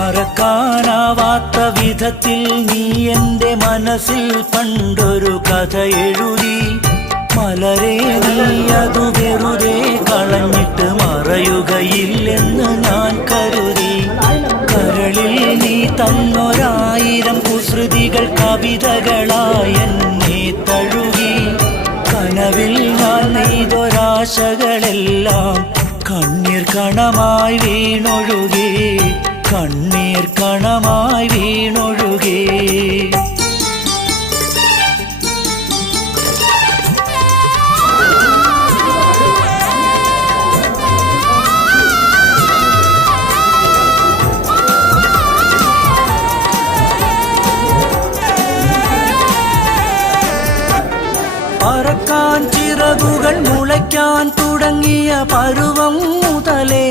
മറക്കാനാവാത്ത വിധത്തിൽ നീ എന്റെ മനസ്സിൽ പണ്ടൊരു കഥ എഴുതി. മലരെ നീ അതു വെറുതെ കളഞ്ഞിട്ട് മറയുകയില്ലെന്ന് ഞാൻ കരുതി. കരളിൽ നീ തന്നൊരായിരം കുസൃതികൾ കവിതകളായി എന്നെ തഴുകി. കനവിൽ ഞാൻ നെയ്തൊരാശകളെല്ലാം കണ്ണീർ കണമായി വീണൊഴുകി. கண்ணீர் கணமாய் வீணொழுகே. பறக்கான் சிறகுகள் முளைக்கான் தொடங்கிய பருவம் முதலே